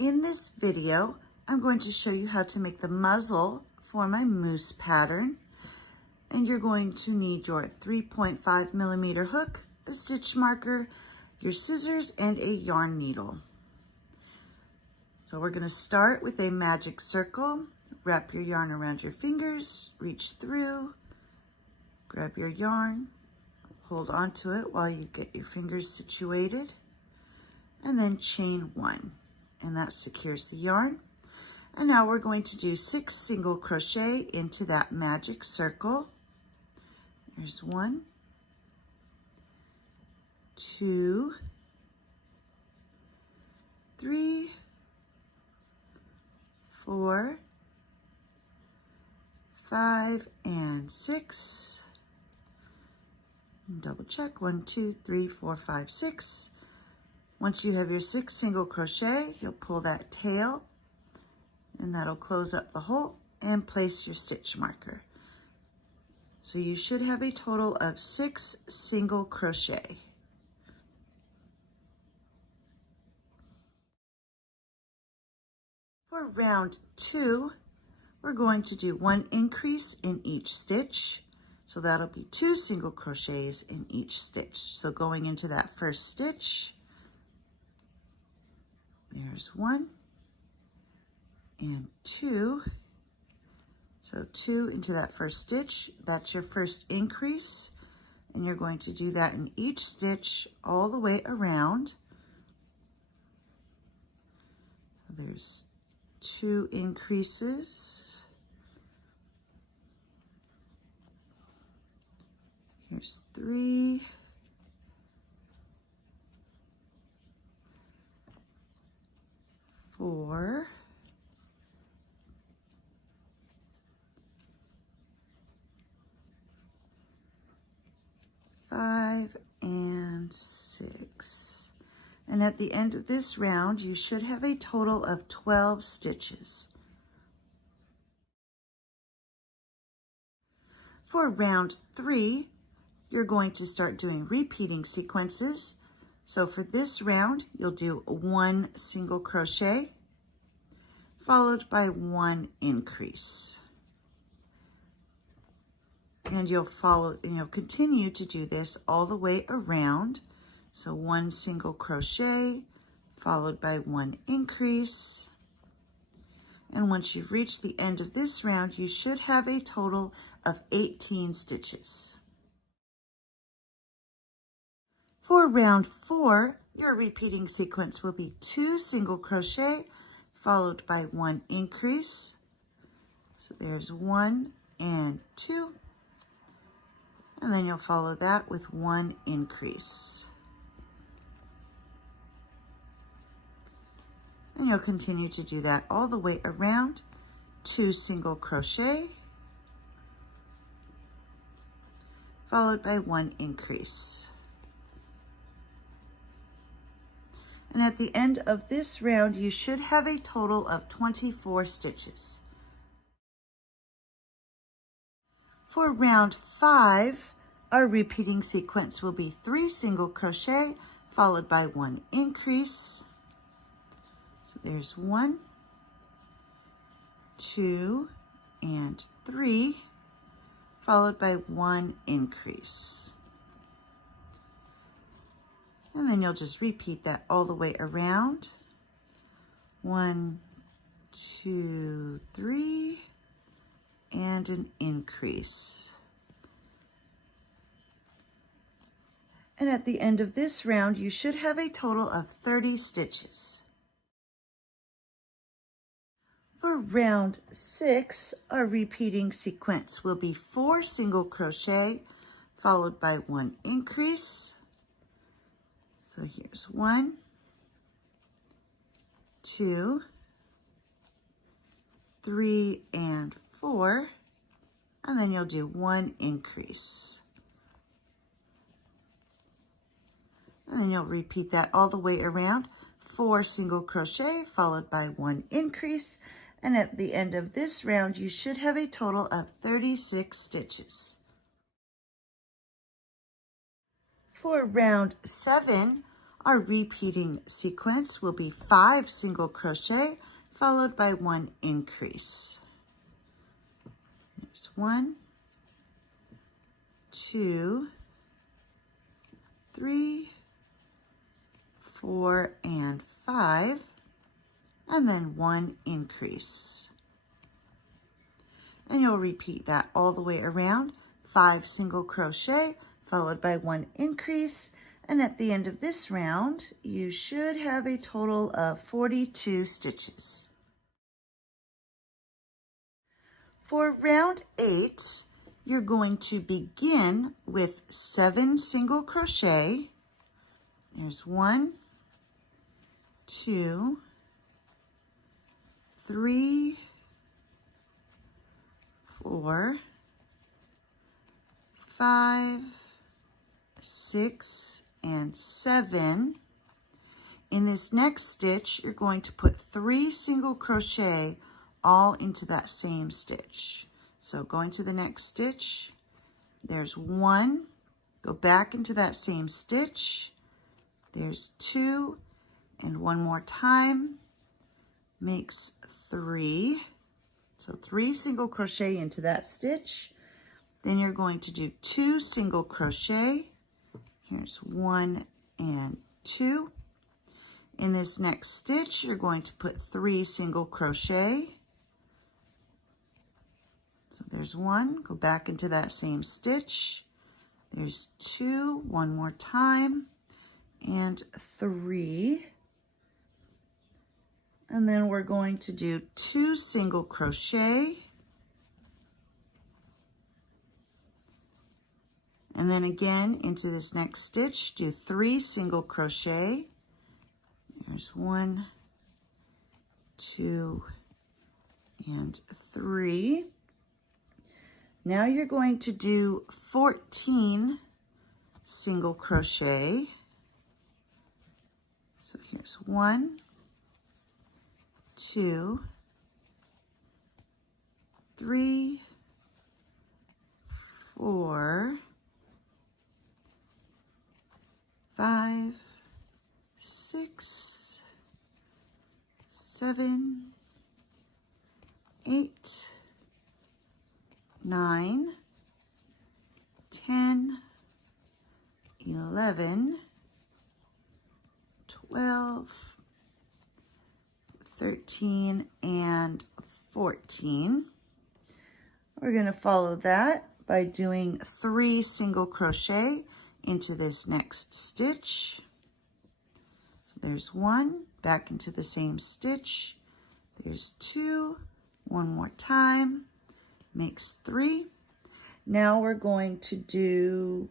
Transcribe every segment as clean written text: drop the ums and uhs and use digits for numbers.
In this video, I'm going to show you how to make the muzzle for my moose pattern. And you're going to need your 3.5 millimeter hook, a stitch marker, your scissors, and a yarn needle. So we're going to start with a magic circle. Wrap your yarn around your fingers, reach through, grab your yarn, hold on to it while you get your fingers situated, and then chain 1. And that secures the yarn. And now we're going to do 6 single crochet into that magic circle. There's 1, 2, 3, 4, 5, and 6. Double check, 1, 2, 3, 4, 5, 6. Once you have your 6 single crochet, you'll pull that tail, and that'll close up the hole and place your stitch marker. So you should have a total of 6 single crochet. For round 2, we're going to do 1 increase in each stitch. So that'll be 2 single crochets in each stitch. So going into that first stitch, there's 1 and 2. So 2 into that first stitch, that's your first increase. And you're going to do that in each stitch all the way around. So there's 2 increases. Here's 3. 4. 5 and 6. And at the end of this round, you should have a total of 12 stitches. For round 3, you're going to start doing repeating sequences. So for this round, you'll do 1 single crochet, followed by 1 increase. And you'll continue to do this all the way around. So 1 single crochet, followed by 1 increase. And once you've reached the end of this round, you should have a total of 18 stitches. For round 4, your repeating sequence will be 2 single crochet, followed by 1 increase. So there's 1 and 2. And then you'll follow that with 1 increase. And you'll continue to do that all the way around. 2 single crochet, followed by 1 increase. And at the end of this round, you should have a total of 24 stitches. For round 5, our repeating sequence will be 3 single crochet, followed by 1 increase. So there's 1, 2, and 3, followed by 1 increase. And then you'll just repeat that all the way around. 1, 2, 3, and an increase. And at the end of this round, you should have a total of 30 stitches. For round 6, our repeating sequence will be 4 single crochet, followed by 1 increase. So here's 1, 2, 3, and 4, and then you'll do 1 increase. And then you'll repeat that all the way around. 4 single crochet, followed by 1 increase. And at the end of this round, you should have a total of 36 stitches. For round 7, Our repeating sequence will be 5 single crochet followed by 1 increase. There's 1, 2, 3, 4, and 5, and then 1 increase. And you'll repeat that all the way around, 5 single crochet followed by 1 increase, and at the end of this round you should have a total of 42 stitches. For round 8, you're going to begin with 7 single crochet. There's 1, 2, 3, 4, 5, 6, and 7. In this next stitch, you're going to put 3 single crochet all into that same stitch. So going to the next stitch, there's 1, go back into that same stitch, there's 2, and 1 more time makes 3. So 3 single crochet into that stitch. Then you're going to do 2 single crochet. Here's 1 and 2. In this next stitch, you're going to put 3 single crochet. So there's 1, go back into that same stitch. There's 2, 1 more time, and 3. And then we're going to do 2 single crochet. And then again into this next stitch, do 3 single crochet. There's 1, 2, and 3. Now you're going to do 14 single crochet. So here's 1, 2, 3, 4, 5, 6, 7, 8, 9, 10, 11, 12, 13, and 14. We're going to follow that by doing 3 single crochet into this next stitch. So there's 1, back into the same stitch. There's 2, 1 more time, makes 3. Now we're going to do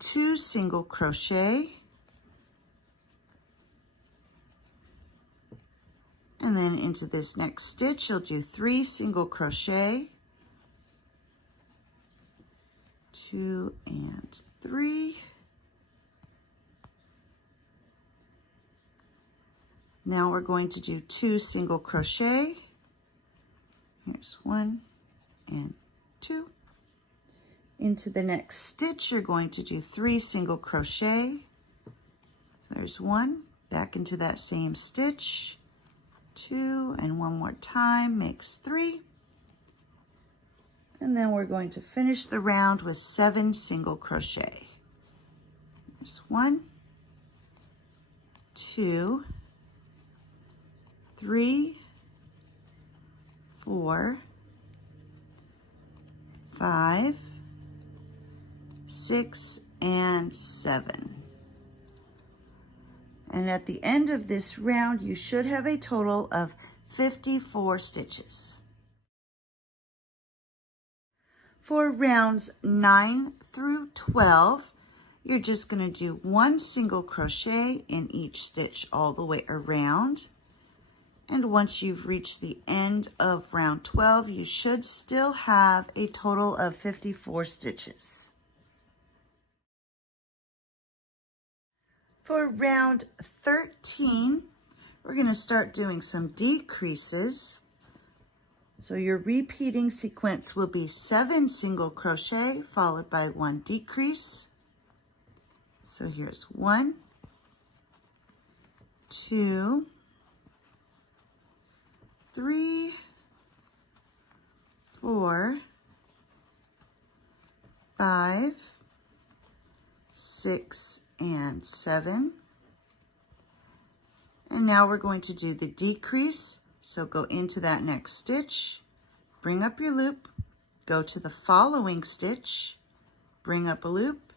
2 single crochet. And then into this next stitch, you'll do 3 single crochet, 2 and 3. Now we're going to do 2 single crochet. Here's 1 and 2. Into the next stitch, you're going to do 3 single crochet. So there's 1, back into that same stitch, 2, and 1 more time makes 3. And then we're going to finish the round with 7 single crochet. There's 1, 2, 3, 4, 5, 6, and 7. And at the end of this round, you should have a total of 54 stitches. For rounds 9 through 12, you're just going to do 1 single crochet in each stitch all the way around. And once you've reached the end of round 12, you should still have a total of 54 stitches. For round 13, we're going to start doing some decreases. So your repeating sequence will be 7 single crochet followed by 1 decrease. So here's 1, 2, 3, 4, 5, 6, and 7. And now we're going to do the decrease. So go into that next stitch, bring up your loop, go to the following stitch, bring up a loop,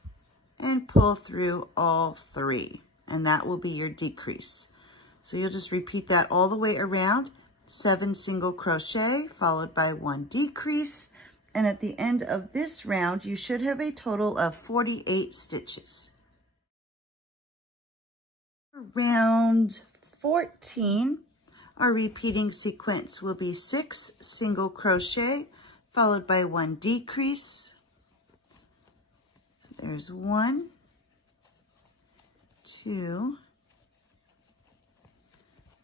and pull through all 3. And that will be your decrease. So you'll just repeat that all the way around. 7 single crochet followed by 1 decrease, and at the end of this round you should have a total of 48 stitches. Round 14, our repeating sequence will be 6 single crochet followed by 1 decrease. So there's 1, 2,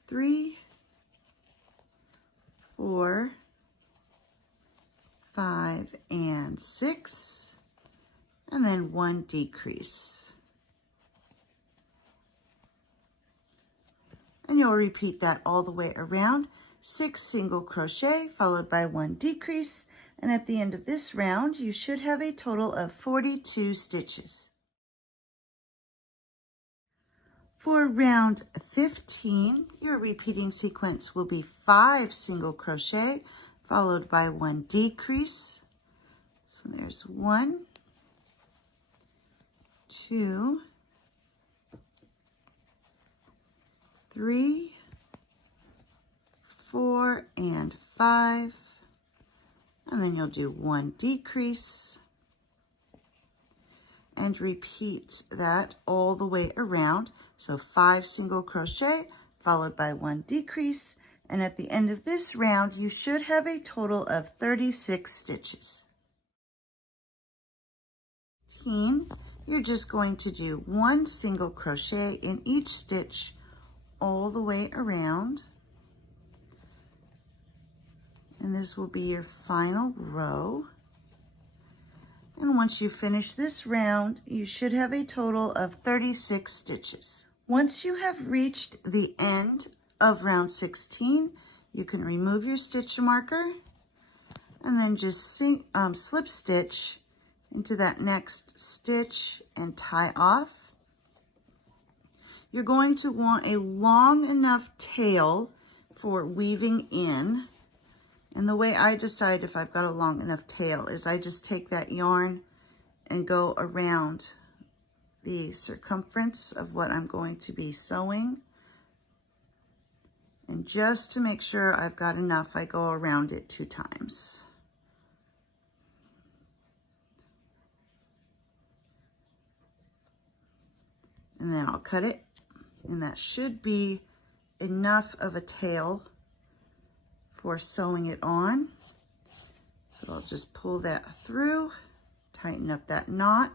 3, 4, 5, and 6, and then 1 decrease. And you'll repeat that all the way around. 6 single crochet followed by 1 decrease, and at the end of this round you should have a total of 42 stitches. For round 15, your repeating sequence will be 5 single crochet followed by 1 decrease. So there's 1, 2, 3, 4, and 5. And then you'll do 1 decrease and repeat that all the way around. So 5 single crochet followed by 1 decrease, and at the end of this round you should have a total of 36 stitches. You're just going to do 1 single crochet in each stitch all the way around, and this will be your final row. And once you finish this round, you should have a total of 36 stitches. Once you have reached the end of round 16, you can remove your stitch marker and then just slip stitch into that next stitch and tie off. You're going to want a long enough tail for weaving in. And the way I decide if I've got a long enough tail is I just take that yarn and go around the circumference of what I'm going to be sewing. And just to make sure I've got enough, I go around it 2 times. And then I'll cut it, and that should be enough of a tail for sewing it on. So I'll just pull that through, tighten up that knot.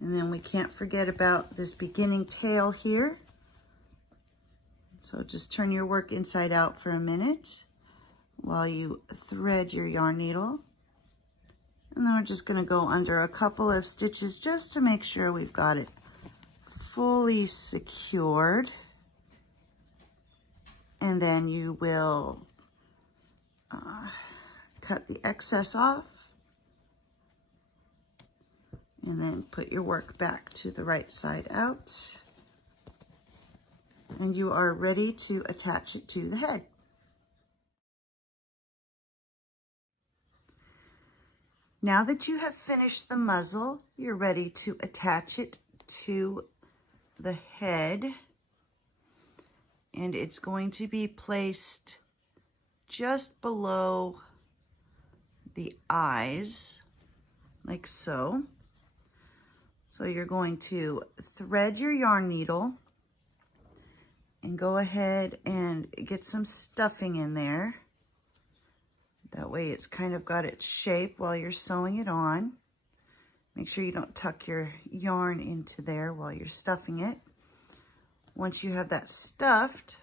And then we can't forget about this beginning tail here. So just turn your work inside out for a minute while you thread your yarn needle. And then we're just going to go under a couple of stitches just to make sure we've got it fully secured. And then you will cut the excess off. And then put your work back to the right side out. And you are ready to attach it to the head. Now that you have finished the muzzle, you're ready to attach it to the head. And it's going to be placed just below the eyes, like so. So you're going to thread your yarn needle and go ahead and get some stuffing in there. That way it's kind of got its shape while you're sewing it on. Make sure you don't tuck your yarn into there while you're stuffing it. Once you have that stuffed,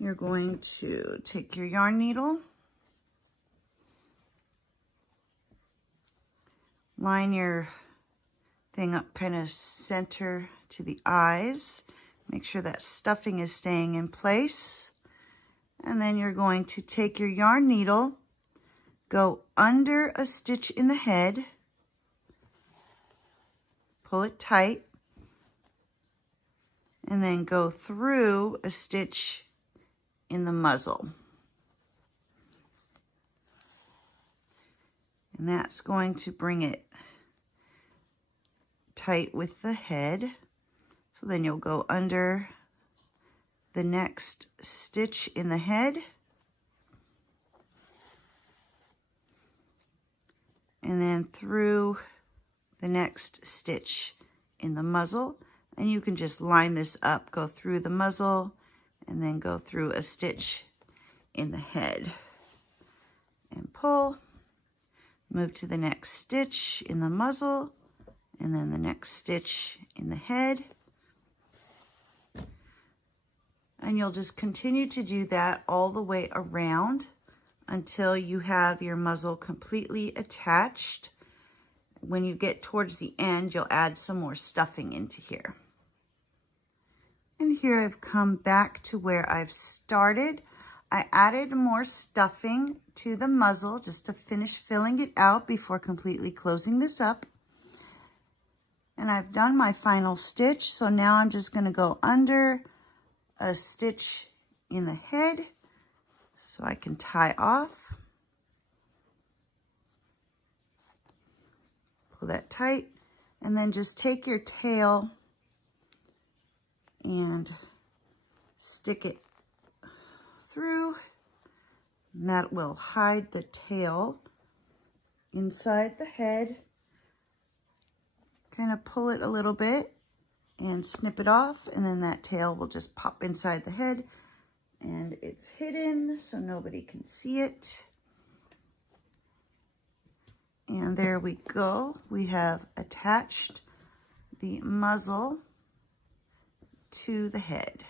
you're going to take your yarn needle line your thing up kind of center to the eyes. Make sure that stuffing is staying in place. And then you're going to take your yarn needle, go under a stitch in the head, pull it tight, and then go through a stitch in the muzzle. And that's going to bring it tight with the head. So then you'll go under the next stitch in the head, and then through the next stitch in the muzzle. And you can just line this up, go through the muzzle, and then go through a stitch in the head. And pull, move to the next stitch in the muzzle, and then the next stitch in the head. And you'll just continue to do that all the way around until you have your muzzle completely attached. When you get towards the end, you'll add some more stuffing into here. And here I've come back to where I've started. I added more stuffing to the muzzle just to finish filling it out before completely closing this up. And I've done my final stitch, so now I'm just going to go under a stitch in the head so I can tie off. Pull that tight, and then just take your tail and stick it through, and that will hide the tail inside the head. Kind of pull it a little bit and snip it off, and then that tail will just pop inside the head, and it's hidden so nobody can see it. And there we go. We have attached the muzzle to the head.